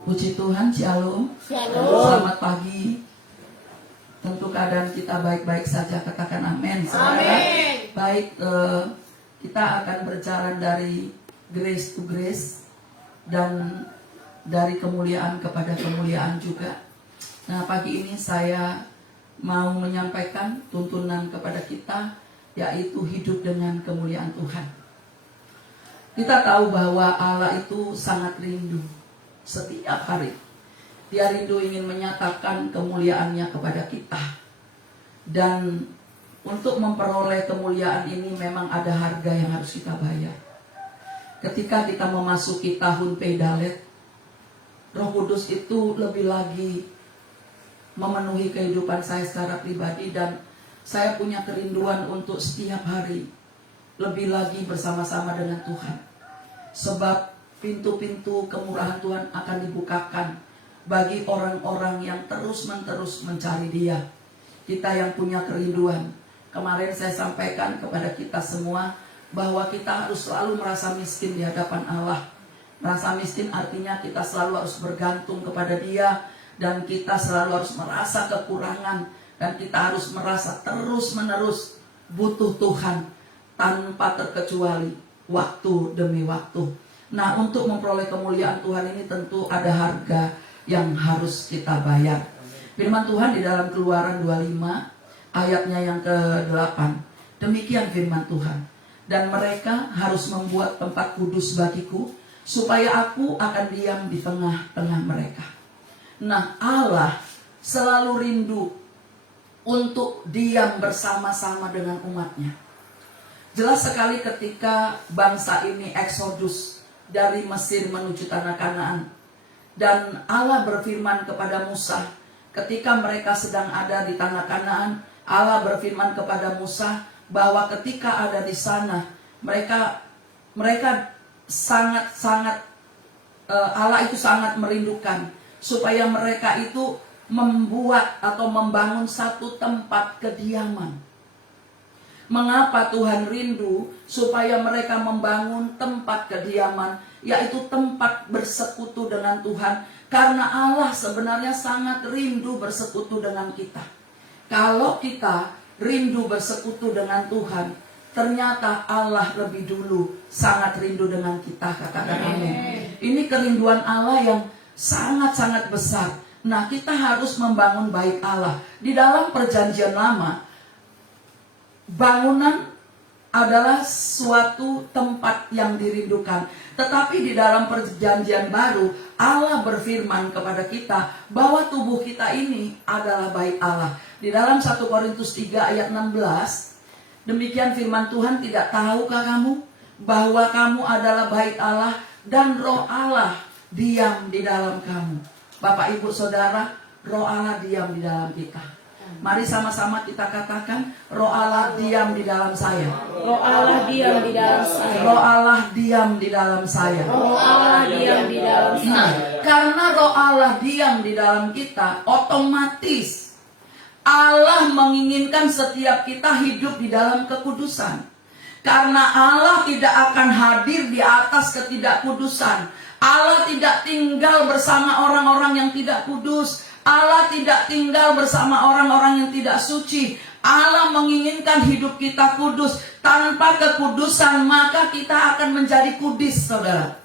Puji Tuhan, Shalom. Shalom. Selamat pagi. Tentu keadaan kita baik-baik saja, katakan amin. Amin. Baik, kita akan berjalan dari grace to grace dan dari kemuliaan kepada kemuliaan juga. Nah, pagi ini saya mau menyampaikan tuntunan kepada kita, yaitu hidup dengan kemuliaan Tuhan. Kita tahu bahwa Allah itu sangat rindu. Setiap hari Dia rindu ingin menyatakan kemuliaannya kepada kita. Dan untuk memperoleh kemuliaan ini memang ada harga yang harus kita bayar. Ketika kita memasuki tahun Pedalet, Roh Kudus itu lebih lagi memenuhi kehidupan saya secara pribadi. Dan saya punya kerinduan untuk setiap hari lebih lagi bersama-sama dengan Tuhan. Sebab pintu-pintu kemurahan Tuhan akan dibukakan bagi orang-orang yang terus-menerus mencari Dia. Kita yang punya kerinduan. Kemarin saya sampaikan kepada kita semua bahwa kita harus selalu merasa miskin di hadapan Allah. Merasa miskin artinya kita selalu harus bergantung kepada Dia, dan kita selalu harus merasa kekurangan, dan kita harus merasa terus-menerus butuh Tuhan tanpa terkecuali, waktu demi waktu. Nah, untuk memperoleh kemuliaan Tuhan ini tentu ada harga yang harus kita bayar. Firman Tuhan di dalam Keluaran 25 ayatnya yang ke-8. Demikian firman Tuhan. Dan mereka harus membuat tempat kudus bagiku, supaya aku akan diam di tengah-tengah mereka. Nah, Allah selalu rindu untuk diam bersama-sama dengan umatnya. Jelas sekali ketika bangsa ini eksodus dari Mesir menuju tanah Kanaan. Dan Allah berfirman kepada Musa ketika mereka sedang ada di tanah Kanaan. Allah berfirman kepada Musa bahwa ketika ada di sana mereka sangat Allah itu sangat merindukan supaya mereka itu membuat atau membangun satu tempat kediaman. Mengapa Tuhan rindu supaya mereka membangun tempat kediaman, yaitu tempat bersekutu dengan Tuhan? Karena Allah sebenarnya sangat rindu bersekutu dengan kita. Kalau kita rindu bersekutu dengan Tuhan, ternyata Allah lebih dulu sangat rindu dengan kita, katakan amin. Ini kerinduan Allah yang sangat-sangat besar. Nah, kita harus membangun bait Allah. Di dalam Perjanjian Lama, bangunan adalah suatu tempat yang dirindukan. Tetapi di dalam Perjanjian Baru, Allah berfirman kepada kita bahwa tubuh kita ini adalah bait Allah. Di dalam 1 Korintus 3 ayat 16, demikian firman Tuhan, tidak tahukah kamu bahwa kamu adalah bait Allah dan Roh Allah diam di dalam kamu. Bapak, Ibu, Saudara, Roh Allah diam di dalam kita. Mari sama-sama kita katakan, Roh Allah diam di dalam saya. Roh Allah diam di dalam saya. Roh Allah diam di dalam saya. Roh Allah diam di dalam saya. Nah, karena Roh Allah diam di dalam kita, otomatis Allah menginginkan setiap kita hidup di dalam kekudusan. Karena Allah tidak akan hadir di atas ketidakkudusan. Allah tidak tinggal bersama orang-orang yang tidak kudus. Allah tidak tinggal bersama orang-orang yang tidak suci. Allah menginginkan hidup kita kudus. Tanpa kekudusan maka kita akan menjadi kudis, saudara.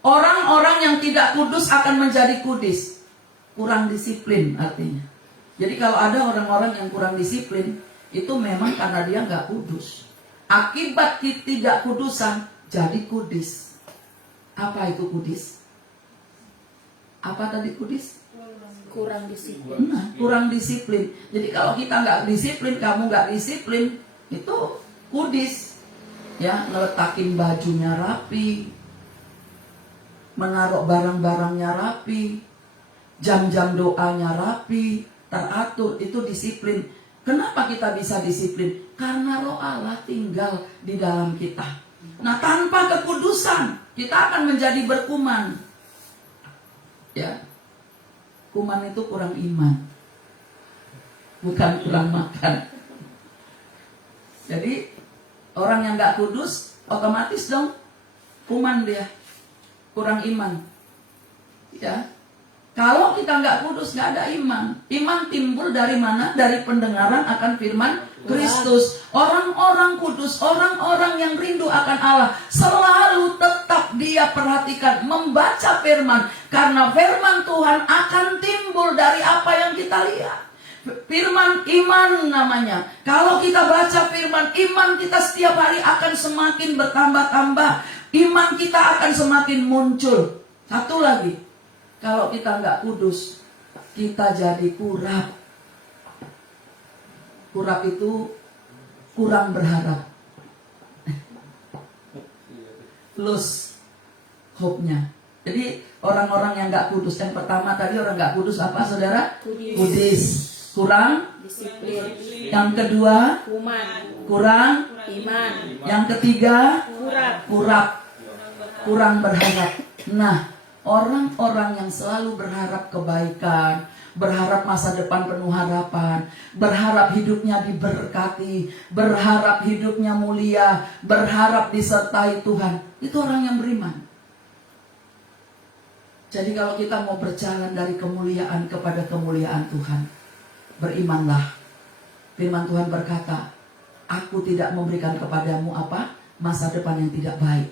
Orang-orang yang tidak kudus akan menjadi kudis. Kurang disiplin artinya. Jadi kalau ada orang-orang yang kurang disiplin, itu memang karena dia nggak kudus. Akibat ketidakkudusan jadi kudis. Apa itu kudis? Apa tadi kudis? Kurang disiplin. Nah, kurang disiplin. Jadi kalau kita nggak disiplin, kamu nggak disiplin, itu kudis. Ya, ngeletakin bajunya rapi, menaruh barang-barangnya rapi, jam-jam doanya rapi, teratur, itu disiplin. Kenapa kita bisa disiplin? Karena Roh Allah tinggal di dalam kita. Nah, tanpa kekudusan kita akan menjadi berkuman. Ya, kuman itu kurang iman, bukan kurang makan. Jadi orang yang gak kudus otomatis dong kuman dia, kurang iman. Ya, kalau kita nggak kudus, nggak ada iman. Iman timbul dari mana? Dari pendengaran akan firman Kristus. Orang-orang kudus, orang-orang yang rindu akan Allah, selalu tetap dia perhatikan membaca firman. Karena firman Tuhan akan timbul dari apa yang kita lihat. Firman iman namanya. Kalau kita baca firman, iman kita setiap hari akan semakin bertambah-tambah. Iman kita akan semakin muncul. Satu lagi, kalau kita nggak kudus, kita jadi kurap. Kurap itu kurang berharap. Lose hope-nya. Jadi orang-orang yang nggak kudus, yang pertama tadi orang nggak kudus apa saudara? Kudus. Kurang Disiplin. Yang kedua Kuman. kurang. Iman. Yang ketiga Kurap. kurang berharap. Nah, orang-orang yang selalu berharap kebaikan, berharap masa depan penuh harapan, berharap hidupnya diberkati, berharap hidupnya mulia, berharap disertai Tuhan, itu orang yang beriman. Jadi kalau kita mau berjalan dari kemuliaan kepada kemuliaan Tuhan, berimanlah. Firman Tuhan berkata, aku tidak memberikan kepadamu apa? Masa depan yang tidak baik.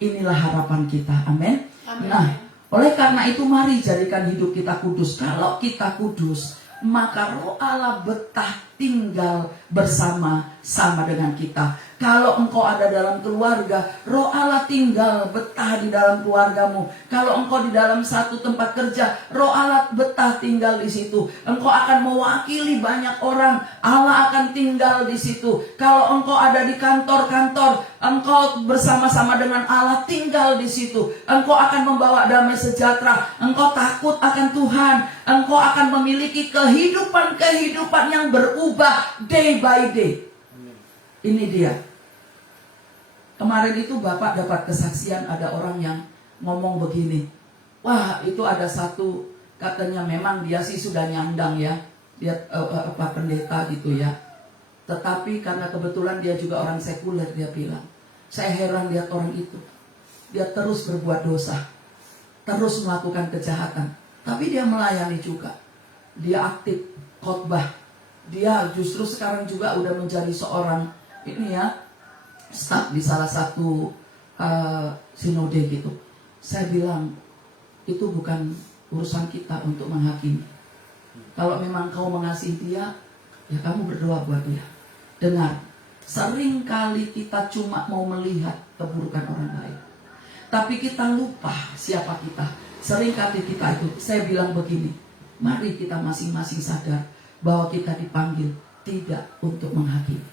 Inilah harapan kita. Amin. Nah, oleh karena itu mari jadikan hidup kita kudus. Kalau kita kudus, maka Roh Allah betah tinggal bersama-sama dengan kita. Kalau engkau ada dalam keluarga, Roh Allah tinggal betah di dalam keluargamu. Kalau engkau di dalam satu tempat kerja, Roh Allah betah tinggal di situ. Engkau akan mewakili banyak orang, Allah akan tinggal di situ. Kalau engkau ada di kantor-kantor, engkau bersama-sama dengan Allah tinggal di situ. Engkau akan membawa damai sejahtera. Engkau takut akan Tuhan. Engkau akan memiliki kehidupan yang berubah day by day. Ini dia. Kemarin itu Bapak dapat kesaksian, ada orang yang ngomong begini. Wah, itu ada satu, katanya memang dia sih sudah nyandang ya, dia pendeta gitu ya. Tetapi karena kebetulan dia juga orang sekuler, dia bilang, saya heran lihat orang itu. Dia terus berbuat dosa, terus melakukan kejahatan, tapi dia melayani juga. Dia aktif khotbah. Dia justru sekarang juga udah menjadi seorang ini ya, staf di salah satu sinode gitu. Saya bilang, itu bukan urusan kita untuk menghakimi. Kalau memang kau mengasihi dia, ya kamu berdoa buat dia. Dengar, sering kali kita cuma mau melihat keburukan orang lain, tapi kita lupa siapa kita. Sering kali kita itu, saya bilang begini, mari kita masing-masing sadar bahwa kita dipanggil tidak untuk menghakimi,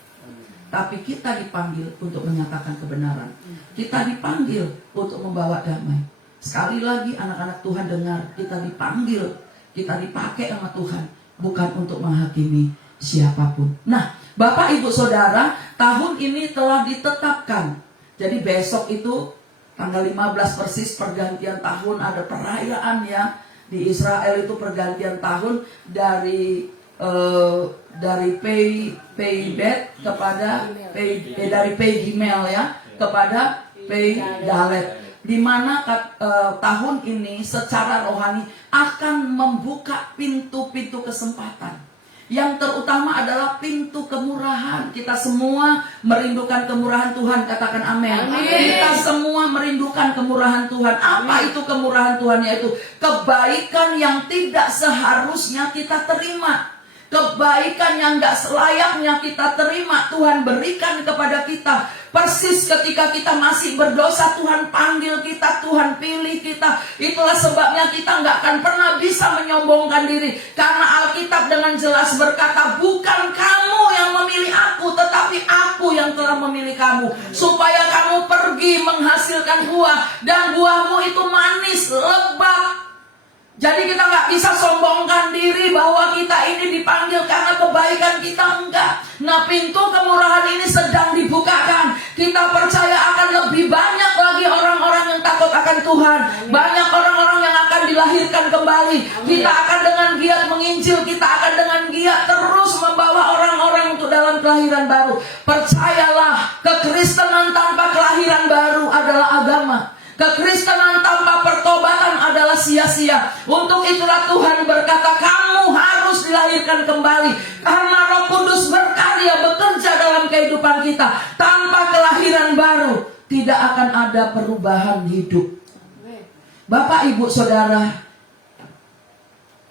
tapi kita dipanggil untuk menyatakan kebenaran. Kita dipanggil untuk membawa damai. Sekali lagi anak-anak Tuhan dengar, kita dipanggil, kita dipakai sama Tuhan, bukan untuk menghakimi siapapun. Nah, Bapak Ibu Saudara, tahun ini telah ditetapkan. Jadi besok itu tanggal 15 persis pergantian tahun, ada perayaan ya. Di Israel itu pergantian tahun dari Pei-bet kepada dari Pei-gimel ya kepada Pei-dalet, di mana tahun ini secara rohani akan membuka pintu-pintu kesempatan. Yang terutama adalah pintu kemurahan. Kita semua merindukan kemurahan Tuhan. Katakan amin. Kita semua merindukan kemurahan Tuhan. Apa itu kemurahan Tuhan? Yaitu kebaikan yang tidak seharusnya kita terima, kebaikan yang gak selayaknya kita terima, Tuhan berikan kepada kita. Persis ketika kita masih berdosa, Tuhan panggil kita, Tuhan pilih kita. Itulah sebabnya kita gak akan pernah bisa menyombongkan diri. Karena Alkitab dengan jelas berkata, bukan kamu yang memilih aku, tetapi aku yang telah memilih kamu, supaya kamu pergi menghasilkan buah, dan buahmu itu manis, lebat. Jadi kita nggak bisa sombongkan diri bahwa kita ini dipanggil karena kebaikan kita, enggak. Nah, pintu kemurahan ini sedang dibukakan. Kita percaya akan lebih banyak lagi orang-orang yang takut akan Tuhan. Banyak orang-orang yang akan dilahirkan kembali. Kita akan dengan giat menginjil, kita akan dengan giat terus membawa orang-orang untuk dalam kelahiran baru. Percayalah, kekristenan tanpa kelahiran baru adalah agama. Kekristenan tanpa pertobatan adalah sia-sia. Untuk itulah Tuhan berkata, kamu harus dilahirkan kembali. Karena Roh Kudus berkarya bekerja dalam kehidupan kita. Tanpa kelahiran baru tidak akan ada perubahan hidup. Bapak, Ibu, Saudara,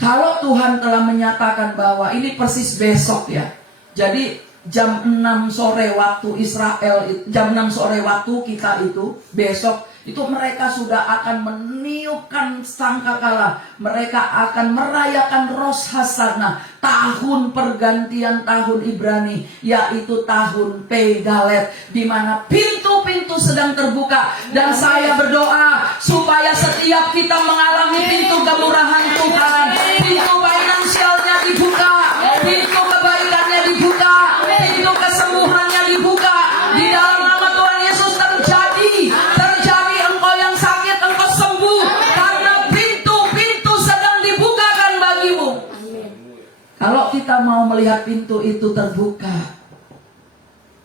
kalau Tuhan telah menyatakan bahwa ini persis besok ya. Jadi jam 6 sore waktu Israel, jam 6 sore waktu kita itu besok, itu mereka sudah akan meniupkan sangkakala. Mereka akan merayakan Rosh Hashanah, tahun pergantian tahun Ibrani, yaitu tahun Peidalet, di mana pintu-pintu sedang terbuka. Dan saya berdoa supaya setiap kita mengalami pintu kemurahan Tuhan, pintu finansialnya dibuka, pintu kebaikannya dibuka, pintu kesembuhannya dibuka. Di dalam nama Tuhan Yesus terjadi engkau yang sakit, engkau sembuh, karena pintu-pintu sedang dibukakan bagimu. Kalau kita mau melihat pintu itu terbuka,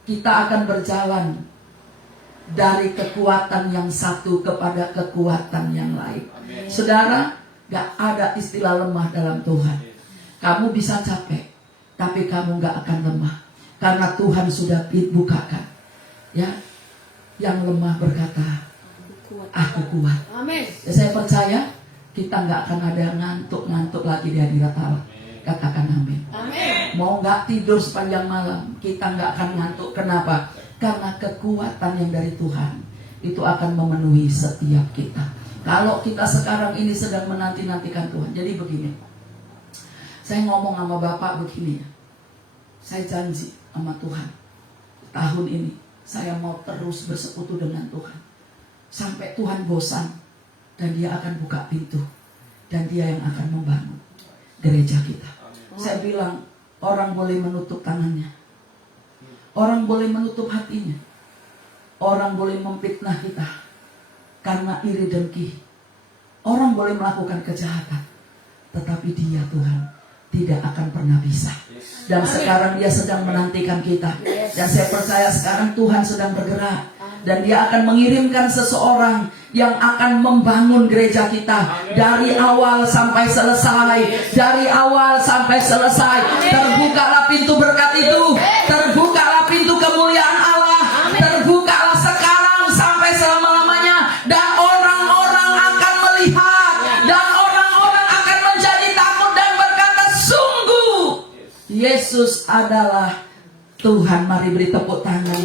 kita akan berjalan dari kekuatan yang satu kepada kekuatan yang lain. Saudara, gak ada istilah lemah dalam Tuhan. Kamu bisa capek, tapi kamu gak akan lemah, karena Tuhan sudah bukakan. Ya, yang lemah berkata, aku kuat. Amin. Ya, saya percaya kita gak akan ada ngantuk-ngantuk lagi di hadirat Allah. Katakan amin. Amin. Mau gak tidur sepanjang malam, kita gak akan ngantuk. Kenapa? Karena kekuatan yang dari Tuhan itu akan memenuhi setiap kita. Kalau kita sekarang ini sedang menanti-nantikan Tuhan. Jadi begini, saya ngomong sama Bapak begini ya, saya janji sama Tuhan, tahun ini saya mau terus bersekutu dengan Tuhan sampai Tuhan bosan, dan Dia akan buka pintu, dan Dia yang akan membangun gereja kita. Saya bilang, orang boleh menutup tangannya, orang boleh menutup hatinya, orang boleh memfitnah kita karena iri dengki, orang boleh melakukan kejahatan, tetapi Dia, Tuhan, tidak akan pernah bisa. Dan sekarang Dia sedang menantikan kita. Dan saya percaya sekarang Tuhan sedang bergerak, dan Dia akan mengirimkan seseorang yang akan membangun gereja kita dari awal sampai selesai. Dari awal sampai selesai. Terbukalah pintu berkat itu, terbukalah pintu kemuliaan Allah, terbukalah sekarang sampai selama-lamanya. Dan orang-orang akan melihat, dan orang-orang akan menjadi takut dan berkata, sungguh Yesus adalah Tuhan. Mari beri tepuk tangan.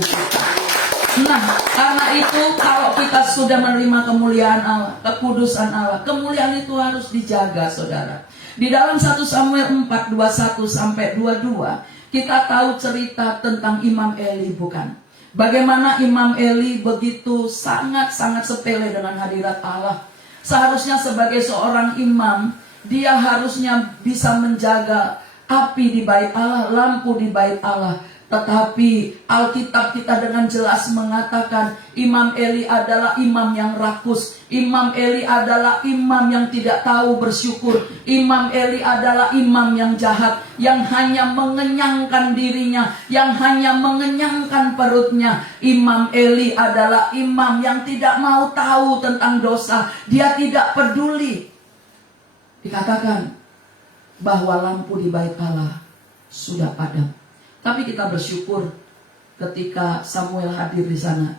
Nah, karena itu kalau kita sudah menerima kemuliaan Allah, kekudusan Allah, kemuliaan itu harus dijaga, saudara. Di dalam 1 Samuel 4, 21 sampai 22, kita tahu cerita tentang Imam Eli, bukan? Bagaimana Imam Eli begitu sangat-sangat sepele dengan hadirat Allah. Seharusnya sebagai seorang imam, dia harusnya bisa menjaga api di bait Allah, lampu di bait Allah. Tetapi Alkitab kita dengan jelas mengatakan Imam Eli adalah imam yang rakus. Imam Eli adalah imam yang tidak tahu bersyukur. Imam Eli adalah imam yang jahat, yang hanya mengenyangkan dirinya, yang hanya mengenyangkan perutnya. Imam Eli adalah imam yang tidak mau tahu tentang dosa. Dia tidak peduli. Dikatakan bahwa lampu di bait Allah sudah padam. Tapi kita bersyukur ketika Samuel hadir di sana.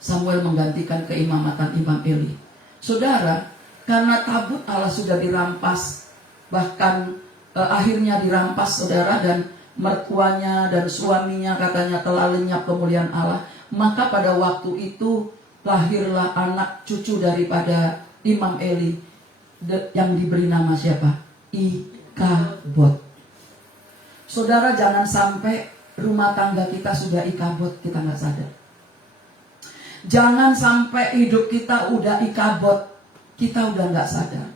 Samuel menggantikan keimamatan Imam Eli. Saudara, karena tabut Allah sudah dirampas, bahkan akhirnya dirampas, saudara, dan mertuanya dan suaminya katanya telah lenyap kemuliaan Allah. Maka pada waktu itu lahirlah anak cucu daripada Imam Eli yang diberi nama siapa? Ikabod. Saudara, jangan sampai rumah tangga kita sudah ikabod, kita nggak sadar. Jangan sampai hidup kita udah ikabod, kita udah nggak sadar.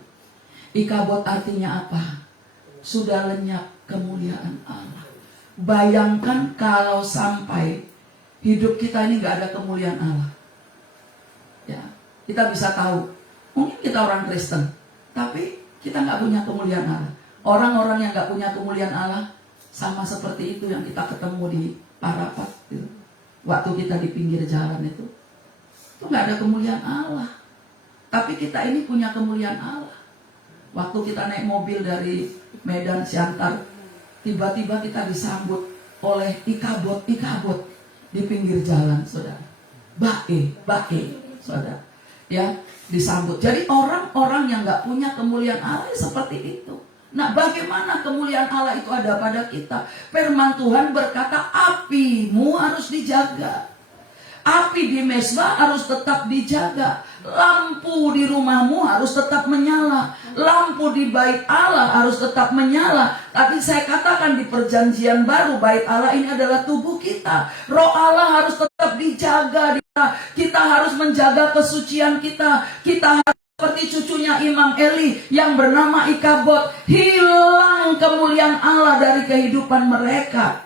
Ikabod artinya apa? Sudah lenyap kemuliaan Allah. Bayangkan kalau sampai hidup kita ini nggak ada kemuliaan Allah. Ya, kita bisa tahu, mungkin kita orang Kristen, tapi kita nggak punya kemuliaan Allah. Orang-orang yang nggak punya kemuliaan Allah sama seperti itu yang kita ketemu di Parapat gitu. Waktu kita di pinggir jalan itu nggak ada kemuliaan Allah. Tapi kita ini punya kemuliaan Allah. Waktu kita naik mobil dari Medan Siantar, tiba-tiba kita disambut oleh ikabot di pinggir jalan, saudara. Bae, saudara. Ya, disambut. Jadi orang-orang yang nggak punya kemuliaan Allah seperti itu. Nah, bagaimana kemuliaan Allah itu ada pada kita? Firman Tuhan berkata, apimu harus dijaga. Api di mezbah harus tetap dijaga. Lampu di rumahmu harus tetap menyala. Lampu di bait Allah harus tetap menyala. Tadi saya katakan di perjanjian baru, bait Allah ini adalah tubuh kita. Roh Allah harus tetap dijaga. Kita harus menjaga kesucian kita. Kita harus seperti cucunya Imam Eli yang bernama Ikabod, hilang kemuliaan Allah dari kehidupan mereka.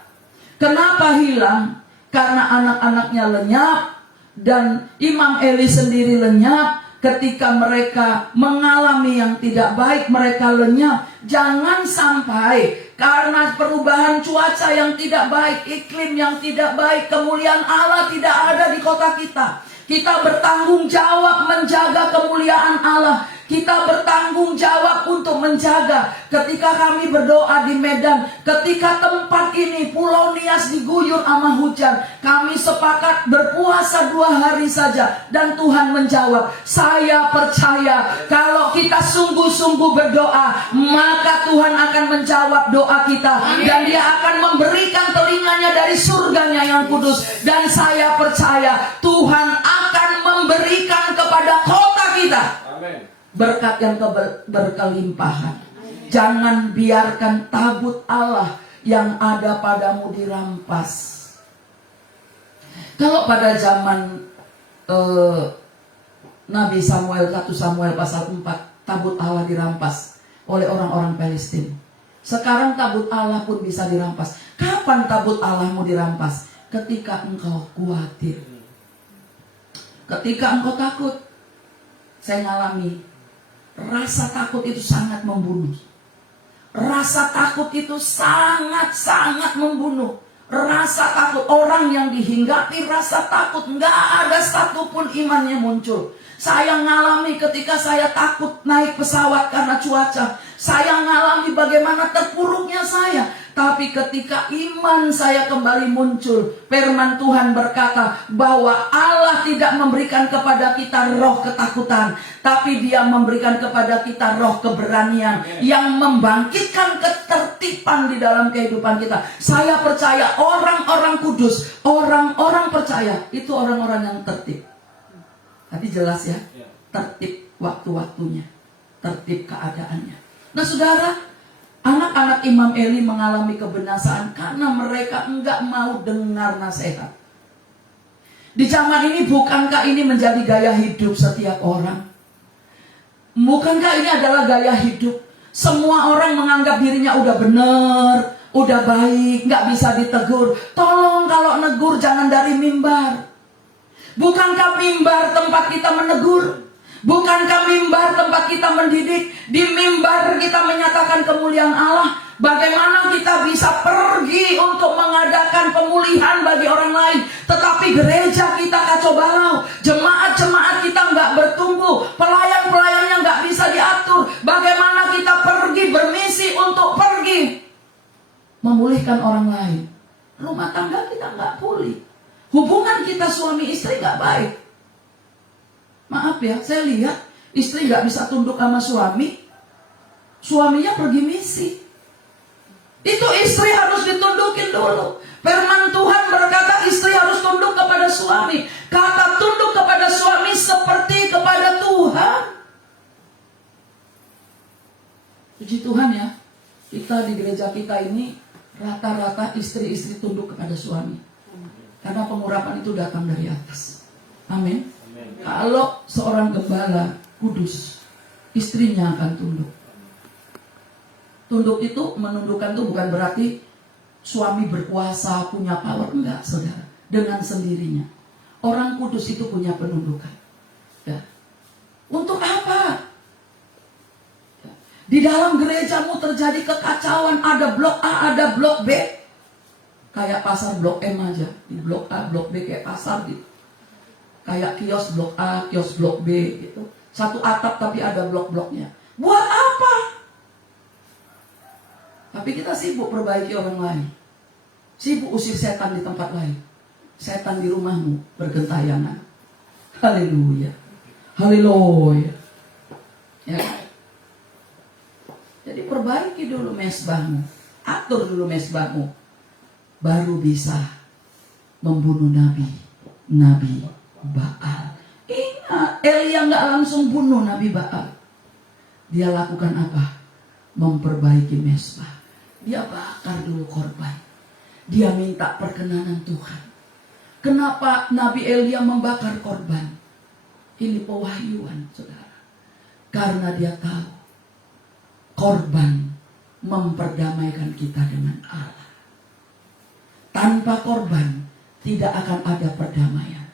Kenapa hilang? Karena anak-anaknya lenyap dan Imam Eli sendiri lenyap. Ketika mereka mengalami yang tidak baik, mereka lenyap. Jangan sampai karena perubahan cuaca yang tidak baik, iklim yang tidak baik, kemuliaan Allah tidak ada di kota kita. Kita bertanggung jawab menjaga kemuliaan Allah. Kita bertanggung jawab untuk menjaga. Ketika kami berdoa di Medan, ketika tempat ini Pulau Nias diguyur sama hujan, kami sepakat berpuasa 2 hari saja. Dan Tuhan menjawab. Saya percaya kalau kita sungguh-sungguh berdoa, maka Tuhan akan menjawab doa kita. Dan Dia akan memberikan telinganya dari surganya yang kudus. Dan saya percaya Tuhan akan memberikan kepada kota kita berkat yang berkelimpahan. Jangan biarkan tabut Allah yang ada padamu dirampas. Kalau pada zaman Nabi Samuel, 1 Samuel pasal 4, tabut Allah dirampas oleh orang-orang Palestina. Sekarang tabut Allah pun bisa dirampas. Kapan tabut Allahmu dirampas? Ketika engkau khawatir, ketika engkau takut. Saya ngalami. Rasa takut itu sangat membunuh. Rasa takut itu sangat-sangat membunuh. Rasa takut, orang yang dihinggapi rasa takut, nggak ada satupun imannya muncul. Saya ngalami ketika saya takut naik pesawat karena cuaca. Saya ngalami bagaimana terpuruknya saya. Tapi ketika iman saya kembali muncul, firman Tuhan berkata bahwa Allah tidak memberikan kepada kita roh ketakutan, tapi Dia memberikan kepada kita roh keberanian yang membangkitkan ketertiban di dalam kehidupan kita. Saya percaya orang-orang kudus, orang-orang percaya itu orang-orang yang tertib. Tadi jelas ya, tertib waktu-waktunya, tertib keadaannya. Nah saudara, anak-anak Imam Eli mengalami kebinasaan karena mereka enggak mau dengar nasihat. Di zaman ini, bukankah ini menjadi gaya hidup setiap orang? Bukankah ini adalah gaya hidup? Semua orang menganggap dirinya udah benar, udah baik, nggak bisa ditegur. Tolong kalau negur jangan dari mimbar. Bukankah mimbar tempat kita menegur? Bukankah mimbar tempat kita mendidik? Di mimbar kita menyatakan kemuliaan Allah. Bagaimana kita bisa pergi untuk mengadakan pemulihan bagi orang lain, tetapi gereja kita kacau balau, jemaat-jemaat kita nggak bertumbuh, pelayan-pelayannya nggak bisa diatur. Bagaimana kita pergi bermisi untuk pergi memulihkan orang lain? Rumah tangga kita nggak pulih, hubungan kita suami istri nggak baik. Maaf ya, saya lihat istri nggak bisa tunduk sama suami, suaminya pergi misi. Itu istri harus ditundukin dulu. Firman Tuhan berkata istri harus tunduk kepada suami. Kata tunduk kepada suami seperti kepada Tuhan. Puji Tuhan ya, kita di gereja kita ini rata-rata istri-istri tunduk kepada suami. Karena pengurapan itu datang dari atas. Amin. Kalau seorang gembala kudus, istrinya akan tunduk. Tunduk itu, menundukkan itu bukan berarti suami berkuasa, punya power. Enggak, saudara. Dengan sendirinya. Orang kudus itu punya penundukan. Ya. Untuk apa? Ya. Di dalam gerejamu terjadi kekacauan. Ada blok A, ada blok B. Kayak pasar blok M aja. Di blok A, blok B kayak pasar gitu. Kayak kios blok A, kios blok B gitu. Satu atap tapi ada blok-bloknya. Buat apa? Tapi kita sibuk perbaiki orang lain. Sibuk usir setan di tempat lain. Setan di rumahmu bergentayangan. Haleluya. Haleluya. Ya. Jadi perbaiki dulu mesbahmu. Atur dulu mesbahmu. Baru bisa membunuh Nabi Baal. Ingat, Elia nggak langsung bunuh Nabi Baal. Dia lakukan apa? Memperbaiki mesbah. Dia bakar dulu korban. Dia minta perkenanan Tuhan. Kenapa Nabi Elia membakar korban? Ini pewahyuan, saudara. Karena dia tahu korban memperdamaikan kita dengan Allah. Tanpa korban tidak akan ada perdamaian.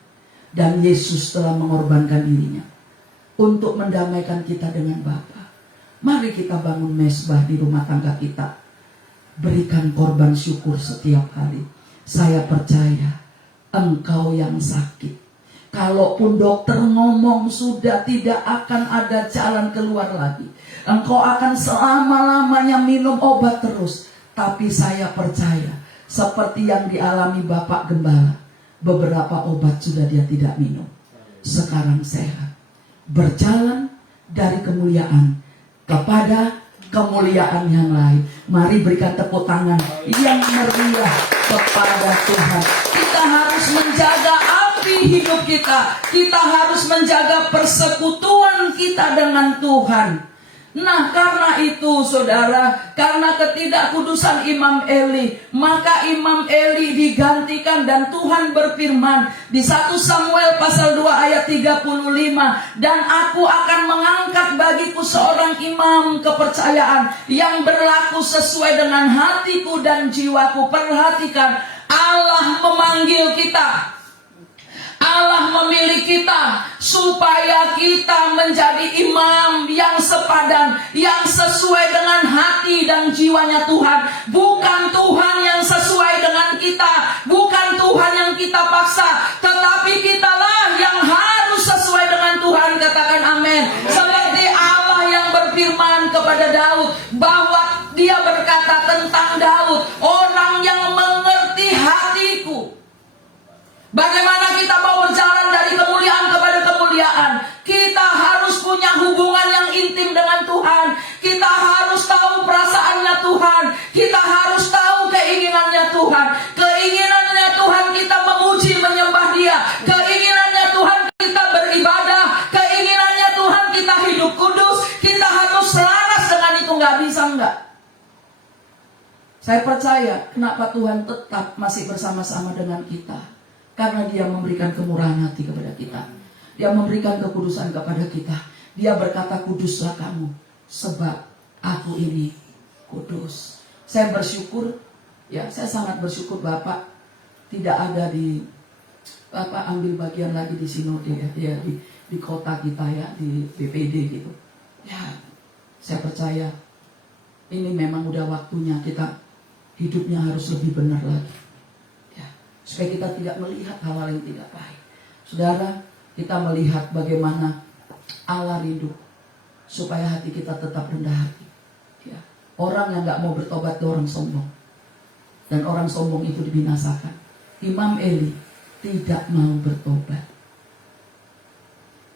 Dan Yesus telah mengorbankan dirinya untuk mendamaikan kita dengan Bapa. Mari kita bangun mesbah di rumah tangga kita. Berikan korban syukur setiap hari. Saya percaya engkau yang sakit, kalaupun dokter ngomong sudah tidak akan ada jalan keluar lagi, engkau akan selama-lamanya minum obat terus. Tapi saya percaya seperti yang dialami Bapak Gembala, beberapa obat sudah dia tidak minum. Sekarang sehat, berjalan dari kemuliaan kepada kemuliaan yang lain. Mari berikan tepuk tangan yang meriah kepada Tuhan. Kita harus menjaga api hidup kita. Kita harus menjaga persekutuan kita dengan Tuhan. Nah, karena itu saudara, karena ketidakkudusan Imam Eli, maka Imam Eli digantikan dan Tuhan berfirman di 1 Samuel pasal 2 ayat 35, dan aku akan mengangkat bagiku seorang imam kepercayaan yang berlaku sesuai dengan hatiku dan jiwaku. Perhatikan, Allah memanggil kita. Allah memilih kita supaya kita menjadi imam yang sepadan, yang sesuai dengan hati dan jiwanya Tuhan. Bukan Tuhan yang sesuai dengan kita, bukan Tuhan yang kita paksa, tetapi kitalah yang harus sesuai dengan Tuhan. Katakan amin. Seperti Allah yang berfirman kepada Daud, bahwa dia berkata tentang Daud, orang yang mengerti hatiku. Bagaimana kita mau berjalan dari kemuliaan kepada kemuliaan? Kita harus punya hubungan yang intim dengan Tuhan. Kita harus tahu perasaannya Tuhan. Kita harus tahu keinginannya Tuhan. Keinginannya Tuhan kita memuji menyembah Dia. Keinginannya Tuhan kita beribadah. Keinginannya Tuhan kita hidup kudus. Kita harus selaras dengan itu. Nggak bisa enggak? Saya percaya kenapa Tuhan tetap masih bersama-sama dengan kita. Karena Dia memberikan kemurahan hati kepada kita. Dia memberikan kekudusan kepada kita. Dia berkata, kuduslah kamu, sebab aku ini kudus. Saya bersyukur, ya saya sangat bersyukur Bapak tidak ada di, Bapak ambil bagian lagi di sinode ya, di kota kita ya, di BPD gitu. Ya, saya percaya ini memang udah waktunya kita hidupnya harus lebih benar lagi. Supaya kita tidak melihat hal-hal yang tidak baik. Saudara, kita melihat bagaimana Allah rindu supaya hati kita tetap rendah hati. Ya. Orang yang gak mau bertobat itu orang sombong. Dan orang sombong itu dibinasakan. Imam Eli tidak mau bertobat.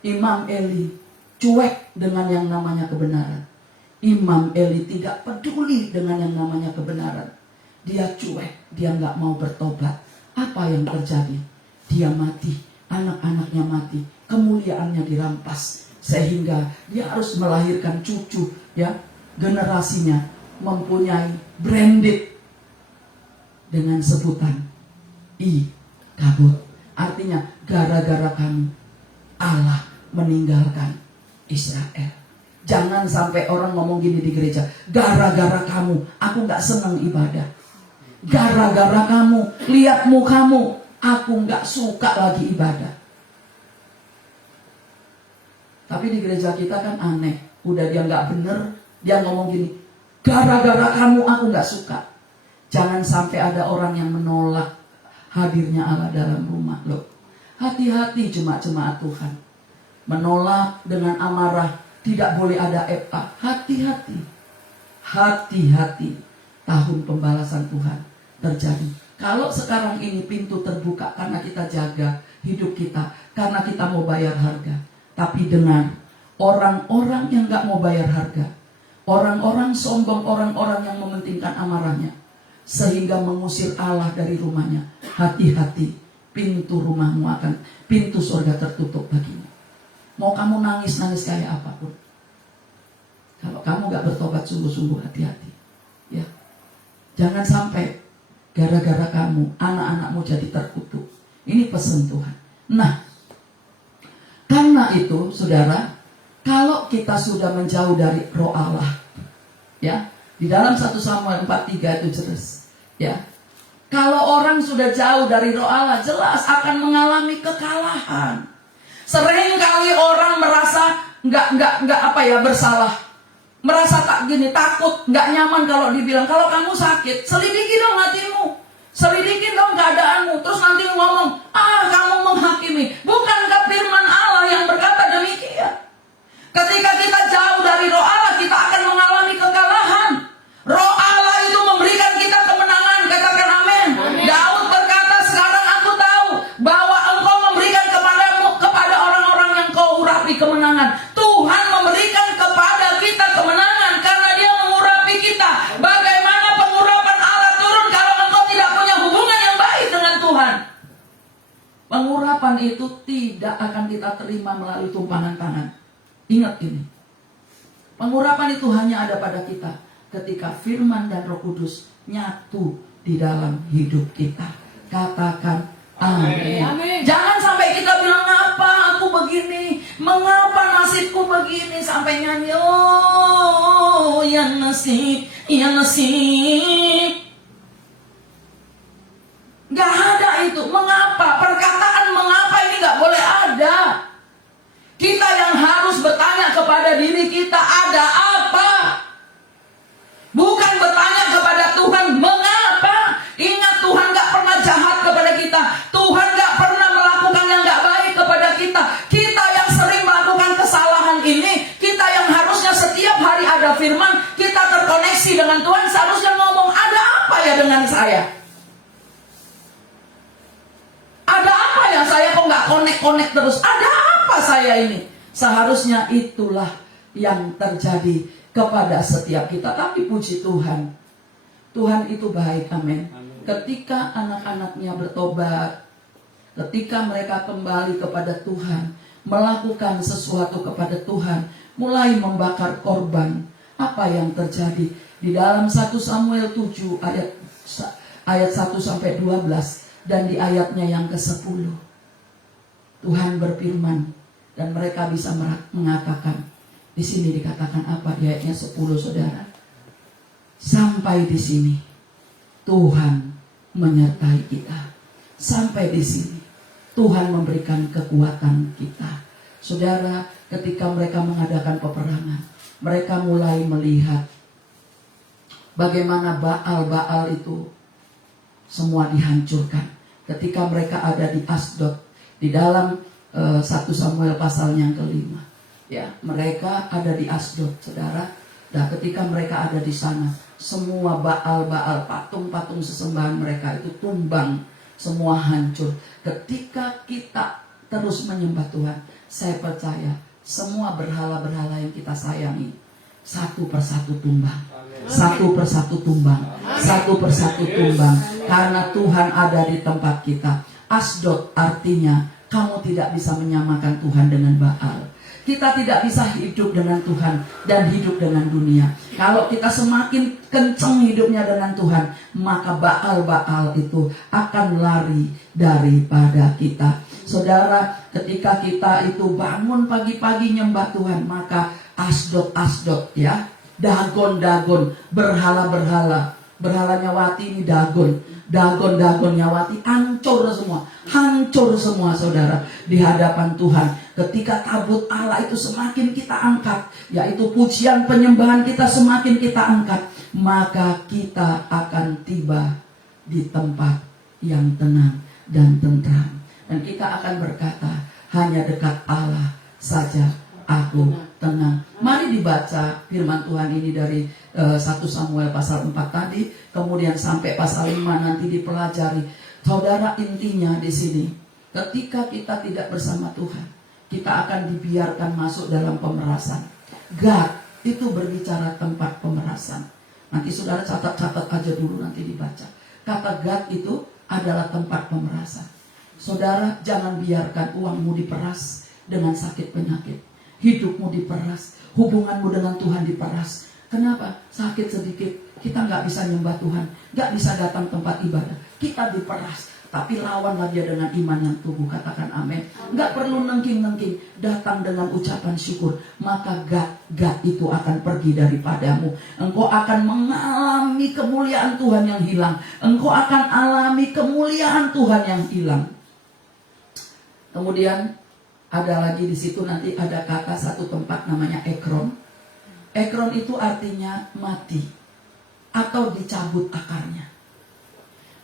Imam Eli cuek dengan yang namanya kebenaran. Imam Eli tidak peduli dengan yang namanya kebenaran. Dia cuek, dia gak mau bertobat. Apa yang terjadi? Dia mati, anak-anaknya mati, kemuliaannya dirampas, sehingga dia harus melahirkan cucu, ya, generasinya mempunyai branded dengan sebutan Ikabod. Artinya gara-gara kamu Allah meninggalkan Israel. Jangan sampai orang ngomong gini di gereja, gara-gara kamu aku gak senang ibadah. Gara-gara kamu, lihat mukamu, aku gak suka lagi ibadah. Tapi di gereja kita kan aneh. Udah dia gak bener, dia ngomong gini, gara-gara kamu aku gak suka. Jangan sampai ada orang yang menolak hadirnya Allah dalam rumah lo. Hati-hati jemaat-jemaat Tuhan. menolak dengan amarah, tidak boleh ada FA. Hati-hati, hati-hati, tahun pembalasan Tuhan terjadi. Kalau sekarang ini pintu terbuka karena kita jaga hidup kita, karena kita mau bayar harga. Tapi dengar, orang-orang yang gak mau bayar harga, orang-orang sombong, orang-orang yang mementingkan amarahnya, sehingga mengusir Allah dari rumahnya, hati-hati, pintu rumahmu akan, pintu surga tertutup bagimu. Mau kamu nangis-nangis kayak apapun, kalau kamu gak bertobat sungguh-sungguh, hati-hati ya. Jangan sampai gara-gara kamu, anak-anakmu jadi terkutuk. Ini pesan Tuhan. Nah, karena itu saudara, kalau kita sudah menjauh dari roh Allah, ya, di dalam 1 Samuel 4:3 itu jelas, ya. Kalau orang sudah jauh dari roh Allah, jelas akan mengalami kekalahan. Sering kali orang merasa bersalah, merasa takut, nggak nyaman kalau dibilang, kalau kamu sakit, selidiki dong hatimu, selidiki dong keadaanmu, terus nanti ngomong, kamu menghakimi. Bukankah firman Allah yang berkata demikian? Ketika kita jauh dari roh Allah, kita akan mengalami kekalahan. Roh Allah itu memberikan kita kemenangan, katakan amin. Daud berkata, sekarang aku tahu bahwa engkau memberikan kepada orang-orang yang kau urapi kemenangan. Tuhan memberikan kepada kita kemenangan karena dia mengurapi kita. Bagaimana pengurapan Allah turun kalau engkau tidak punya hubungan yang baik dengan Tuhan? Pengurapan itu tidak akan kita terima melalui tumpangan tangan. Ingat ini, pengurapan itu hanya ada pada kita ketika firman dan Roh Kudus nyatu di dalam hidup kita. Katakan amin. Jangan sampai kita bilang, ngapa aku begini, mengapa nasibku begini, sampai nyanyi, oh ya nasib, ya nasib. Gak ada itu. Mengapa? Perkataan mengapa ini gak boleh ada. Kita yang harus bertanya kepada diri kita, ada apa? Bukan bertanya kepada Tuhan, mengapa? Ingat, Tuhan gak pernah jahat kepada kita. Tuhan gak pernah melakukan yang gak baik kepada kita. Kita yang sering melakukan kesalahan ini, kita yang harusnya setiap hari ada firman, kita terkoneksi dengan Tuhan, seharusnya ngomong, ada apa ya dengan saya? Ada apa ya saya kok gak connect terus? Ada apa saya ini? Seharusnya itulah yang terjadi kepada setiap kita. Tapi puji Tuhan, Tuhan itu baik, amin. Ketika anak-anaknya bertobat, ketika mereka kembali kepada Tuhan, melakukan sesuatu kepada Tuhan, mulai membakar korban, apa yang terjadi? Di dalam 1 Samuel 7 ayat 1-12 dan di ayatnya yang ke-10, Tuhan berfirman dan mereka bisa mengatakan, di sini dikatakan apa di ayatnya 10, saudara? Sampai di sini Tuhan menyertai kita. Sampai di sini Tuhan memberikan kekuatan kita. Saudara, ketika mereka mengadakan peperangan, mereka mulai melihat bagaimana Baal-Baal itu semua dihancurkan. Ketika mereka ada di Asdod, di dalam 1 Samuel pasal yang ke-5, ya, mereka ada di Asdod, saudara. Dan ketika mereka ada di sana, semua Baal-Baal, patung-patung sesembahan mereka itu tumbang, semua hancur. Ketika kita terus menyembah Tuhan, saya percaya semua berhala-berhala yang kita sayangi satu persatu tumbang. Satu persatu tumbang. Satu persatu tumbang. Karena Tuhan ada di tempat kita. Asdod artinya kamu tidak bisa menyamakan Tuhan dengan Baal. Kita tidak bisa hidup dengan Tuhan dan hidup dengan dunia. Kalau kita semakin kenceng hidupnya dengan Tuhan, maka Baal-Baal itu akan lari daripada kita. Saudara, ketika kita itu bangun pagi-pagi nyembah Tuhan, maka Asdod, ya, Dagon, berhala-berhala, berhalanya Wati ini Dagon Wati, hancur semua saudara di hadapan Tuhan. Ketika tabut Allah itu semakin kita angkat, yaitu pujian penyembahan kita semakin kita angkat, maka kita akan tiba di tempat yang tenang dan tentram. Dan kita akan berkata, hanya dekat Allah saja aku tenang. Mari dibaca firman Tuhan ini dari 1 Samuel pasal 4 tadi, kemudian sampai pasal 5 nanti dipelajari. Saudara, intinya di sini, ketika kita tidak bersama Tuhan, kita akan dibiarkan masuk dalam pemerasan. God itu berbicara tempat pemerasan. Nanti saudara catat-catat aja dulu, nanti dibaca. Kata God itu adalah tempat pemerasan. Saudara, jangan biarkan uangmu diperas dengan sakit penyakit. Hidupmu diperas, hubunganmu dengan Tuhan diperas. Kenapa? Sakit sedikit, kita nggak bisa nyembah Tuhan, nggak bisa datang tempat ibadah. Kita diperas, tapi lawanlah dia dengan iman yang tubuh. Katakan amin. Nggak perlu nengking-nengking, datang dengan ucapan syukur. Maka God itu akan pergi daripadamu. Engkau akan mengalami kemuliaan Tuhan yang hilang. Engkau akan alami kemuliaan Tuhan yang hilang. Kemudian ada lagi di situ, nanti ada kata satu tempat namanya Ekron. Ekron itu artinya mati atau dicabut akarnya.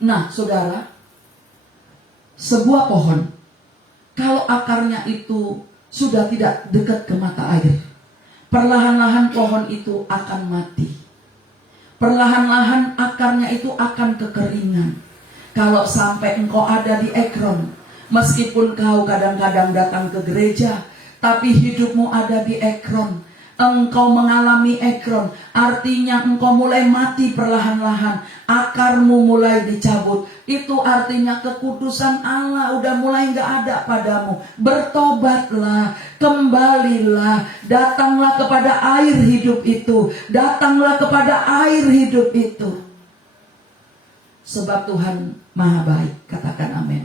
Nah, saudara, sebuah pohon kalau akarnya itu sudah tidak dekat ke mata air, perlahan-lahan pohon itu akan mati. Perlahan-lahan akarnya itu akan kekeringan. Kalau sampai engkau ada di Ekron, meskipun kau kadang-kadang datang ke gereja, tapi hidupmu ada di Ekron. Engkau mengalami Ekron, artinya engkau mulai mati perlahan-lahan. Akarmu mulai dicabut. Itu artinya kekudusan Allah udah mulai gak ada padamu. Bertobatlah, kembalilah, datanglah kepada air hidup itu. Datanglah kepada air hidup itu. Sebab Tuhan Maha Baik, katakan amin.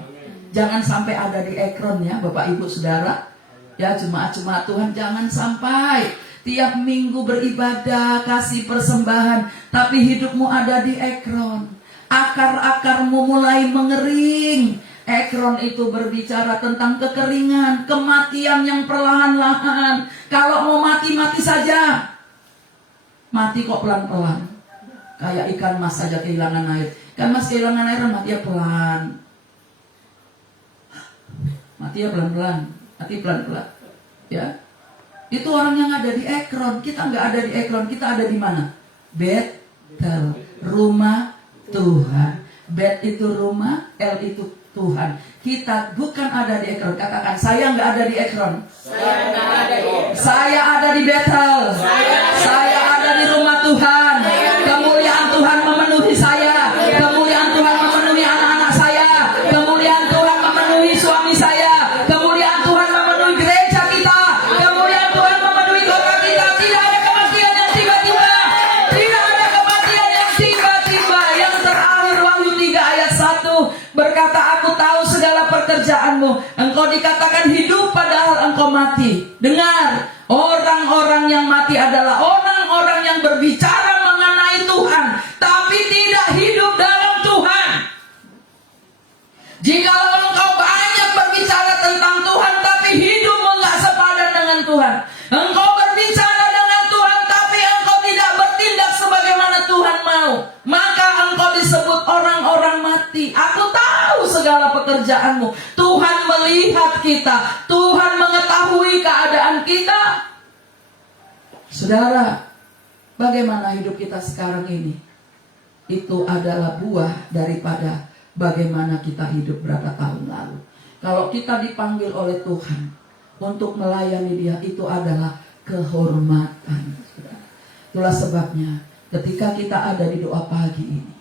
Jangan sampai ada di Ekron ya Bapak Ibu Saudara. Ya jemaat-jemaat Tuhan, jangan sampai tiap minggu beribadah, kasih persembahan, tapi hidupmu ada di Ekron. Akar-akarmu mulai mengering. Ekron itu berbicara tentang kekeringan, kematian yang perlahan-lahan. Kalau mau mati, mati saja. Mati kok pelan-pelan. Kayak ikan mas saja kehilangan air. Ikan mas kehilangan air, mati ya pelan. Mati ya pelan-pelan. Mati pelan-pelan. Ya. Itu orang yang ada di Ekron. Kita nggak ada di Ekron. Kita ada di mana? Betel, rumah Tuhan. Bet itu rumah, El itu Tuhan. Kita bukan ada di Ekron. Katakan, saya nggak ada di Ekron. Saya ada di Betel. Saya ada di rumah Tuhan. Kemuliaan Tuhan memenuhi saya. Kemuliaan Tuhan memenuhi anak-anak saya. Kemuliaan Tuhan memenuhi suami saya. Kemuliaan Tuhan memenuhi gereja kita. Kemuliaan Tuhan memenuhi kota kita. Tidak ada kematian yang tiba-tiba. Tidak ada kematian yang tiba-tiba. Yang terakhir Wahyu 3 ayat 1 berkata, aku tahu segala pekerjaanmu. Engkau dikatakan hidup padahal engkau mati. Dengar, orang-orang yang mati adalah orang-orang yang berbicara mengenai Tuhan, tapi tidak hidup dalam Tuhan. Jika engkau banyak berbicara tentang Tuhan, tapi hidupmu nggak sepadan dengan Tuhan. Engkau berbicara dengan Tuhan, tapi engkau tidak bertindak sebagaimana Tuhan mau. Maka engkau disebut orang-orang mati. Aku tahu segala pekerjaanmu. Tuhan melihat kita. Tuhan mengetahui keadaan kita. Saudara, bagaimana hidup kita sekarang ini? Itu adalah buah daripada bagaimana kita hidup berapa tahun lalu. Kalau kita dipanggil oleh Tuhan untuk melayani Dia, itu adalah kehormatan. Itulah sebabnya ketika kita ada di doa pagi ini,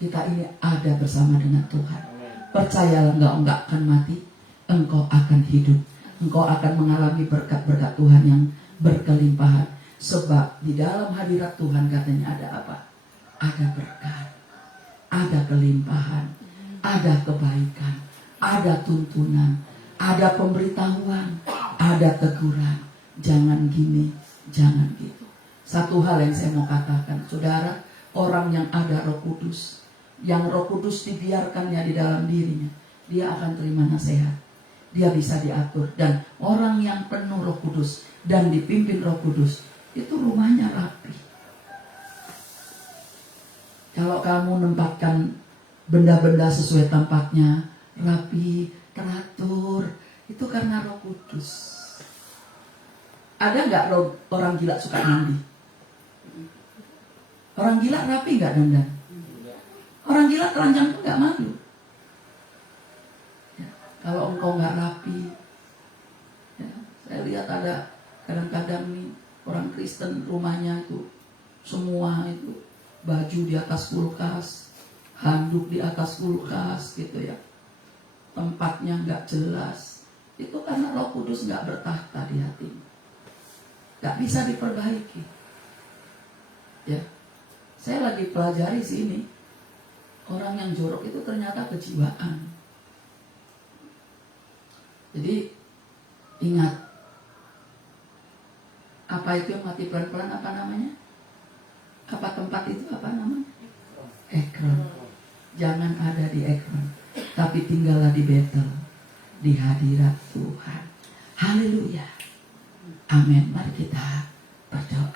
kita ini ada bersama dengan Tuhan. Percayalah, enggak akan mati, engkau akan hidup. Engkau akan mengalami berkat-berkat Tuhan yang berkelimpahan. Sebab di dalam hadirat Tuhan katanya ada apa? Ada berkat, ada kelimpahan, ada kebaikan, ada tuntunan, ada pemberitahuan, ada teguran. Jangan gini, jangan gitu. Satu hal yang saya mau katakan, saudara, orang yang ada Roh Kudus, yang Roh Kudus dibiarkannya di dalam dirinya, dia akan terima nasihat. Dia bisa diatur. Dan orang yang penuh Roh Kudus dan dipimpin Roh Kudus, itu rumahnya rapi. Kalau kamu menempatkan benda-benda sesuai tempatnya, rapi, teratur, itu karena Roh Kudus. Ada nggak orang gila suka mandi? Orang gila rapi nggak dandan? Orang gila telanjang pun nggak malu. Ya, kalau engkau nggak rapi, ya, saya lihat ada kadang-kadang nih orang Kristen rumahnya itu semua itu baju di atas kulkas, handuk di atas kulkas gitu ya, tempatnya nggak jelas. Itu karena Roh Kudus nggak bertahta di hatinya, nggak bisa diperbaiki. Ya, saya lagi pelajari sini, orang yang jorok itu ternyata kejiwaan. Jadi ingat, apa itu yang mati pelan-pelan, apa namanya? Apa tempat itu apa namanya? Ekron. Jangan ada di Ekron, tapi tinggallah di Betel, di hadirat Tuhan. Haleluya. Amin. Mari kita berdoa.